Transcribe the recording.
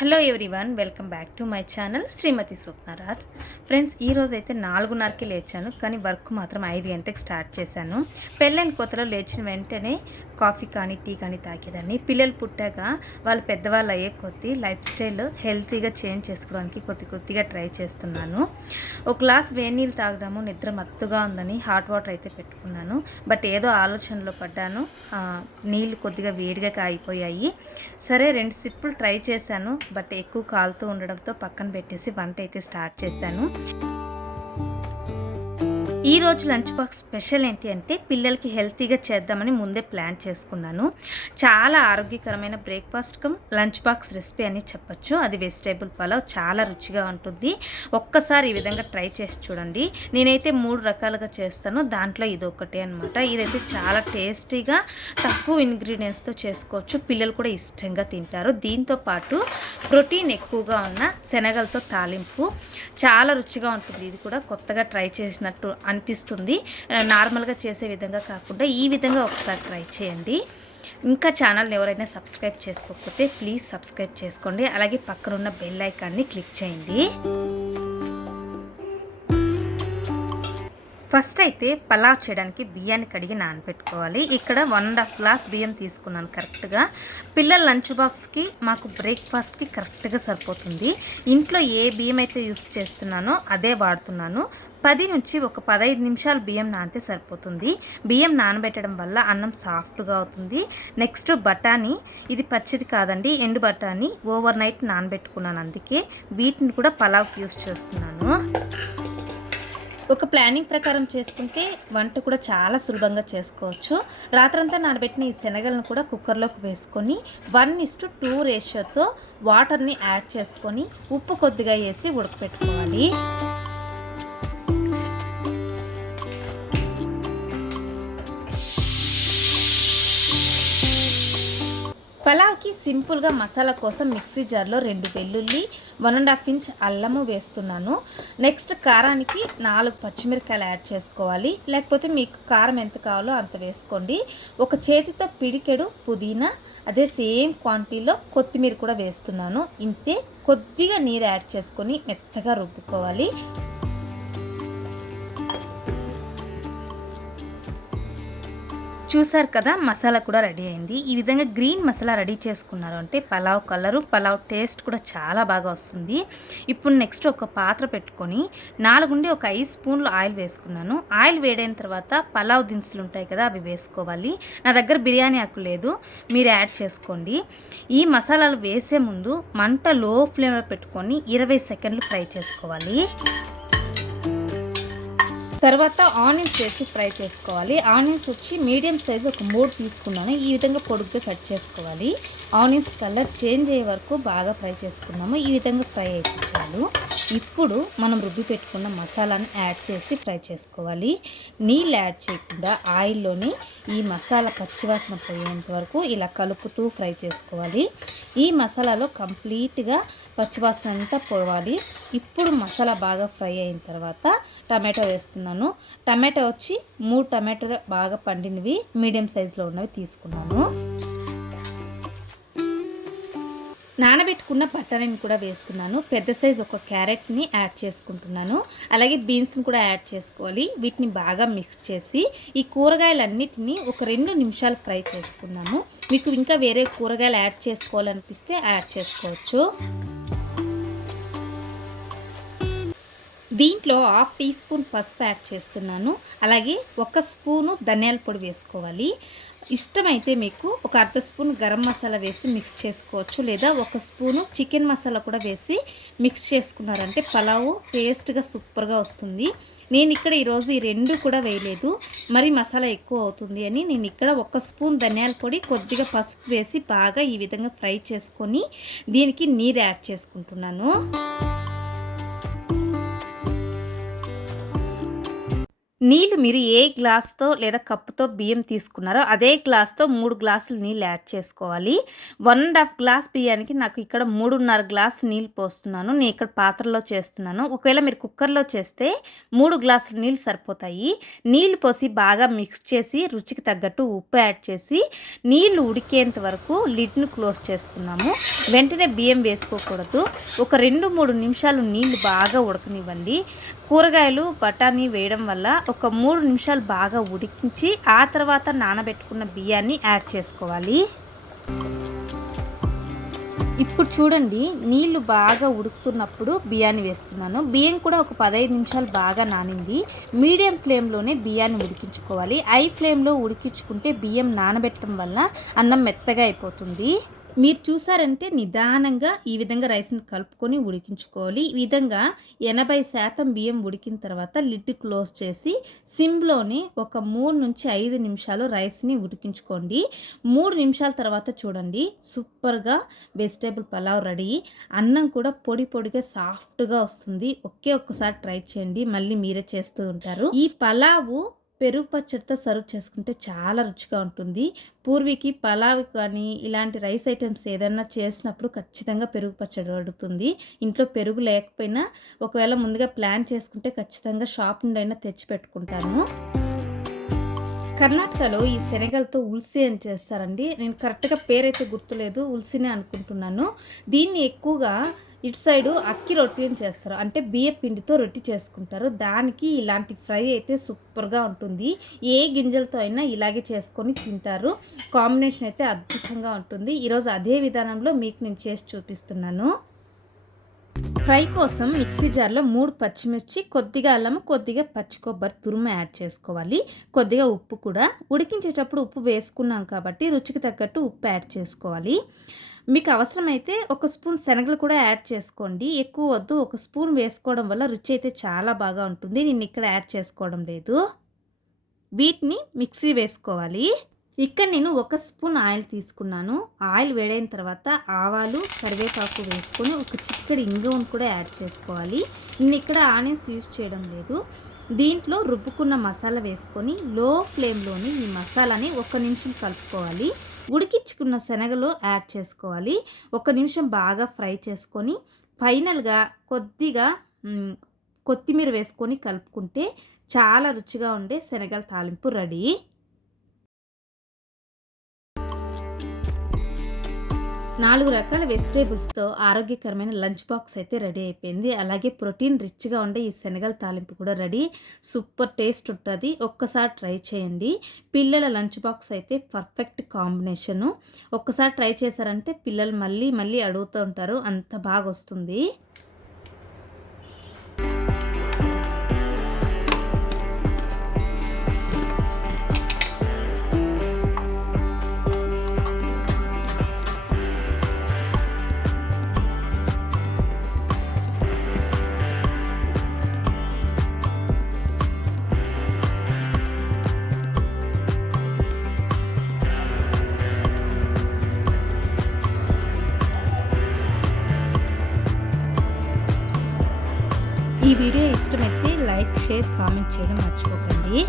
Hello everyone, welcome back to my channel శ్రీమతి Swapnaraj. Friends, ఈరోజు అయితే 4:30కి లేచాను, కానీ వర్క్ మాత్రం 5 గంటలకు స్టార్ట్ చేశాను. పెళ్ళైన కొత్తలో లేచిన వెంటనే కాఫీ కానీ టీ కానీ తాగేదాన్ని. పిల్లలు పుట్టాక వాళ్ళు పెద్దవాళ్ళు అయ్యే కొద్దీ లైఫ్ స్టైల్ హెల్తీగా చేంజ్ చేసుకోవడానికి కొద్దిగా ట్రై చేస్తున్నాను. ఒక గ్లాస్ వేడి నీళ్ళు తాగుదాము, నిద్ర మత్తుగా ఉందని హాట్ వాటర్ అయితే పెట్టుకున్నాను. బట్ ఏదో ఆలోచనలో పడ్డాను, నీళ్ళు కొద్దిగా వేడిగా కాగిపోయాయి. సరే 2 సిప్పులు ట్రై చేశాను, బట్ ఎక్కువ కాలుతూ ఉండడంతో పక్కన పెట్టేసి వంట అయితే స్టార్ట్ చేశాను. ఈరోజు లంచ్ బాక్స్ స్పెషల్ ఏంటి అంటే, పిల్లలకి హెల్తీగా చేద్దామని ముందే ప్లాన్ చేసుకున్నాను. చాలా ఆరోగ్యకరమైన breakfast come lunch box recipe అని చెప్పచ్చు. అది వెజిటేబుల్ పలావ్, చాలా రుచిగా ఉంటుంది. ఒక్కసారి ఈ విధంగా ట్రై చేసి చూడండి. నేనైతే 3 రకాలుగా చేస్తాను, దాంట్లో ఇది ఒకటే అనమాట. ఇదైతే చాలా టేస్టీగా తక్కువ ఇంగ్రీడియంట్స్తో చేసుకోవచ్చు, పిల్లలు కూడా ఇష్టంగా తింటారు. దీంతో పాటు ప్రోటీన్ ఎక్కువగా ఉన్న శనగలతో తాలింపు చాలా రుచిగా ఉంటుంది. ఇది కూడా కొత్తగా ట్రై చేసినట్టు అనిపిస్తుంది. నార్మల్గా చేసే విధంగా కాకుండా ఈ విధంగా ఒకసారి ట్రై చేయండి. ఇంకా ఛానల్ని ఎవరైనా సబ్స్క్రైబ్ చేసుకోకపోతే ప్లీజ్ సబ్స్క్రైబ్ చేసుకోండి. అలాగే పక్కనున్న బెల్ ఐకాన్ని క్లిక్ చేయండి. ఫస్ట్ అయితే పలావ్ చేయడానికి బియ్యాన్ని కడిగి నానబెట్టుకోవాలి. ఇక్కడ 1.5 గ్లాస్ బియ్యం తీసుకున్నాను కరెక్ట్గా. పిల్లల లంచ్ బాక్స్కి, మాకు బ్రేక్ఫాస్ట్కి కరెక్ట్గా సరిపోతుంది. ఇంట్లో ఏ బియ్యం అయితే యూస్ చేస్తున్నానో అదే వాడుతున్నాను. 10 నుంచి ఒక 15 నిమిషాలు బియ్యం నానితే సరిపోతుంది. బియ్యం నానబెట్టడం వల్ల అన్నం సాఫ్ట్గా అవుతుంది. నెక్స్ట్ బఠానీ, ఇది పచ్చిది కాదండి, ఎండు బఠానీ ఓవర్ నైట్ నానబెట్టుకున్నాను, అందుకే వీటిని కూడా పలావ్కి యూస్ చేస్తున్నాను. ఒక ప్లానింగ్ ప్రకారం చేసుకుంటే వంట కూడా చాలా సులభంగా చేసుకోవచ్చు. రాత్రంతా నానబెట్టిన ఈ శనగలను కూడా కుక్కర్లోకి వేసుకొని 1:2 రేషియోతో వాటర్ని యాడ్ చేసుకొని ఉప్పు కొద్దిగా వేసి ఉడకపెట్టుకోవాలి. పలావ్కి సింపుల్గా మసాలా కోసం మిక్సీ జార్లో 2 వెల్లుల్లి, 1.5 ఇంచ్ అల్లము వేస్తున్నాను. నెక్స్ట్ కారానికి 4 పచ్చిమిరకాయలు యాడ్ చేసుకోవాలి, లేకపోతే మీకు కారం ఎంత కావాలో అంత వేసుకోండి. ఒక చేతితో పిడికెడు పుదీనా, అదే సేమ్ క్వాంటిటీలో కొత్తిమీర కూడా వేస్తున్నాను. ఇంతే, కొద్దిగా నీరు యాడ్ చేసుకొని మెత్తగా రుబ్బుకోవాలి. చూసారు కదా, మసాలా కూడా రెడీ అయింది. ఈ విధంగా గ్రీన్ మసాలా రెడీ చేసుకున్నారు అంటే పలావ్ కలరు, పలావ్ టేస్ట్ కూడా చాలా బాగా వస్తుంది. ఇప్పుడు నెక్స్ట్ ఒక పాత్ర పెట్టుకొని 4 నుండి ఒక 5 స్పూన్లు ఆయిల్ వేసుకున్నాను. ఆయిల్ వేడైన తర్వాత పలావ్ దినుసులు ఉంటాయి కదా, అవి వేసుకోవాలి. నా దగ్గర బిర్యానీ ఆకు లేదు, మీరు యాడ్ చేసుకోండి. ఈ మసాలాలు వేసే ముందు మంట లో ఫ్లేమ్లో పెట్టుకొని 20 సెకండ్లు ఫ్రై చేసుకోవాలి. తర్వాత ఆనియన్స్ వేసి ఫ్రై చేసుకోవాలి. ఆనియన్స్ వచ్చి మీడియం సైజు ఒక 3 తీసుకున్నాను. ఈ విధంగా పొడుగ్గా కట్ చేసుకోవాలి. ఆనియన్స్ కలర్ చేంజ్ అయ్యే వరకు బాగా ఫ్రై చేసుకున్నాము. ఈ విధంగా ఫ్రై అయితే చాలు. ఇప్పుడు మనం రుబ్బి పెట్టుకున్న మసాలాని యాడ్ చేసి ఫ్రై చేసుకోవాలి. నీళ్ళు యాడ్ చేయకుండా ఆయిల్లోని ఈ మసాలా పచ్చివాసన పోయేంత వరకు ఇలా కలుపుతూ ఫ్రై చేసుకోవాలి. ఈ మసాలాలో కంప్లీట్గా పచ్చివాసన అంతా పోవాలి. ఇప్పుడు మసాలా బాగా ఫ్రై అయిన తర్వాత టమాటో వేస్తున్నాను. టమాటో వచ్చి 3 టమాటోలు బాగా పండినవి మీడియం సైజులో ఉన్నవి తీసుకున్నాను. నానబెట్టుకున్న బఠానీని కూడా వేస్తున్నాను. పెద్ద సైజు ఒక క్యారెట్ని యాడ్ చేసుకుంటున్నాను. అలాగే బీన్స్ని కూడా యాడ్ చేసుకోవాలి. వీటిని బాగా మిక్స్ చేసి ఈ కూరగాయలన్నిటినీ ఒక 2 నిమిషాలు ఫ్రై చేసుకున్నాము. మీకు ఇంకా వేరే కూరగాయలు యాడ్ చేసుకోవాలనిపిస్తే యాడ్ చేసుకోవచ్చు. దీంట్లో 1/2 టీ స్పూన్ పసుపు యాడ్ చేస్తున్నాను. అలాగే 1 స్పూను ధనియాల పొడి వేసుకోవాలి. ఇష్టమైతే మీకు ఒక 1/2 స్పూన్ గరం మసాలా వేసి మిక్స్ చేసుకోవచ్చు, లేదా 1 స్పూను చికెన్ మసాలా కూడా వేసి మిక్స్ చేసుకున్నారంటే పలావ్ టేస్ట్గా సూపర్గా వస్తుంది. నేను ఇక్కడ ఈరోజు ఈ 2 కూడా వేయలేదు, మరి మసాలా ఎక్కువ అవుతుంది అని నేను ఇక్కడ 1 స్పూన్ ధనియాల పొడి, కొద్దిగా పసుపు వేసి బాగా ఈ విధంగా ఫ్రై చేసుకొని దీనికి నీరు యాడ్ చేసుకుంటున్నాను. నీళ్ళు మీరు ఏ గ్లాస్‌తో లేదా కప్పుతో బియ్యం తీసుకున్నారో అదే గ్లాస్‌తో 3 గ్లాసులు నీళ్ళు యాడ్ చేసుకోవాలి. 1 ½ గ్లాస్ బియ్యానికి నాకు ఇక్కడ 3:30 గ్లాస్ నీళ్ళు పోస్తున్నాను. నేను ఇక్కడ పాత్రలో చేస్తున్నాను. ఒకవేళ మీరు కుక్కర్‌లో చేస్తే 3 గ్లాసులు నీళ్ళు సరిపోతాయి. నీళ్ళు పోసి బాగా మిక్స్ చేసి రుచికి తగ్గట్టు ఉప్పు యాడ్ చేసి నీళ్ళు ఉడికేంత వరకు లిడ్‌ని క్లోజ్ చేసుకున్నాము. వెంటనే బియ్యం వేసుకోకూడదు. ఒక 2, 3 నిమిషాలు నీళ్ళు బాగా ఉడకనివ్వండి. కూరగాయలు బఠానీ వేయడం వల్ల ఒక 3 నిమిషాలు బాగా ఉడికించి ఆ తర్వాత నానబెట్టుకున్న బియ్యాన్ని యాడ్ చేసుకోవాలి. ఇప్పుడు చూడండి, నీళ్లు బాగా ఉడుకుతున్నప్పుడు బియ్యాన్ని వేస్తున్నాను. బియ్యం కూడా ఒక 15 నిమిషాలు బాగా నానింది. మీడియం ఫ్లేమ్లోనే బియ్యాన్ని ఉడికించుకోవాలి. హై ఫ్లేమ్లో ఉడికించుకుంటే బియ్యం నానబెట్టడం వల్ల అన్నం మెత్తగా అయిపోతుంది. మీరు చూసారంటే నిదానంగా ఈ విధంగా రైస్ని కలుపుకొని ఉడికించుకోవాలి. ఈ విధంగా 80% బియ్యం ఉడికిన తర్వాత లిడ్ క్లోజ్ చేసి సిమ్లోని ఒక 3 నుంచి 5 నిమిషాలు రైస్ని ఉడికించుకోండి. 3 నిమిషాల తర్వాత చూడండి, సూపర్గా వెజిటేబుల్ పలావ్ రెడీ. అన్నం కూడా పొడి పొడిగా సాఫ్ట్గా వస్తుంది. ఒక్కసారి ట్రై చేయండి, మళ్ళీ మీరే చేస్తూ ఉంటారు. ఈ పలావు పెరుగు పచ్చడితో సర్వ్ చేసుకుంటే చాలా రుచిగా ఉంటుంది. పూర్వీకి పలావ్ కానీ ఇలాంటి రైస్ ఐటమ్స్ ఏదన్నా చేసినప్పుడు ఖచ్చితంగా పెరుగు పచ్చడి అడుగుతుంది. ఇంట్లో పెరుగు లేకపోయినా ఒకవేళ ముందుగా ప్లాన్ చేసుకుంటే ఖచ్చితంగా షాప్ నుండి అయినా తెచ్చి పెట్టుకుంటాను. కర్ణాటకలో ఈ శనగలతో ఉల్సి అని చేస్తారండి. నేను కరెక్ట్గా పేరైతే గుర్తులేదు, ఉల్సినే అనుకుంటున్నాను. దీన్ని ఎక్కువగా ఇటు సైడు అక్కి రొట్టి అని చేస్తారు, అంటే బియ్య పిండితో రొట్టి చేసుకుంటారు. దానికి ఇలాంటి ఫ్రై అయితే సూపర్గా ఉంటుంది. ఏ గింజలతో అయినా ఇలాగే చేసుకొని తింటారు. కాంబినేషన్ అయితే అద్భుతంగా ఉంటుంది. ఈరోజు అదే విధానంలో మీకు నేను చేసి చూపిస్తున్నాను. ఫ్రై కోసం మిక్సీ జార్లో 3 పచ్చిమిర్చి, కొద్దిగా అల్లం, కొద్దిగా పచ్చి కొబ్బరి తురుము యాడ్ చేసుకోవాలి. కొద్దిగా ఉప్పు కూడా. ఉడికించేటప్పుడు ఉప్పు వేసుకున్నాం కాబట్టి రుచికి తగ్గట్టు ఉప్పు యాడ్ చేసుకోవాలి. మీకు అవసరమైతే 1 స్పూన్ శనగలు కూడా యాడ్ చేసుకోండి. ఎక్కువ వద్దు, 1 స్పూన్ వేసుకోవడం వల్ల రుచి అయితే చాలా బాగా ఉంటుంది. నేను ఇక్కడ యాడ్ చేసుకోవడం లేదు. వీటిని మిక్సీ వేసుకోవాలి. ఇక్కడ నేను 1 స్పూన్ ఆయిల్ తీసుకున్నాను. ఆయిల్ వేడైన తర్వాత ఆవాలు, కరివేపాకు వేసుకొని ఒక చిక్కడి ఇంగువను కూడా యాడ్ చేసుకోవాలి. నేను ఇక్కడ ఆనియన్స్ యూజ్ చేయడం లేదు. దీంట్లో రుబ్బుకున్న మసాలా వేసుకొని లో ఫ్లేమ్లోని ఈ మసాలాని 1 నిమిషం కలుపుకోవాలి. ఉడికించుకున్న శనగలు యాడ్ చేసుకోవాలి. 1 నిమిషం బాగా ఫ్రై చేసుకొని ఫైనల్గా కొద్దిగా కొత్తిమీర వేసుకొని కలుపుకుంటే చాలా రుచిగా ఉండే శనగల తాలింపు రెడీ. నాలుగు రకాల వెజిటేబుల్స్తో ఆరోగ్యకరమైన లంచ్ బాక్స్ అయితే రెడీ అయిపోయింది. అలాగే ప్రోటీన్ రిచ్గా ఉండే ఈ శనగల తాలింపు కూడా రెడీ. సూపర్ టేస్ట్ ఉంటుంది. ఒక్కసారి ట్రై చేయండి. పిల్లల లంచ్ బాక్స్ అయితే పర్ఫెక్ట్ కాంబినేషను. ఒక్కసారి ట్రై చేశారంటే పిల్లలు మళ్ళీ మళ్ళీ అడుగుతూ ఉంటారు, అంత బాగా వస్తుంది. ఈ వీడియో ఇష్టమైతే లైక్, షేర్, కామెంట్ చేయడం మర్చిపోకండి.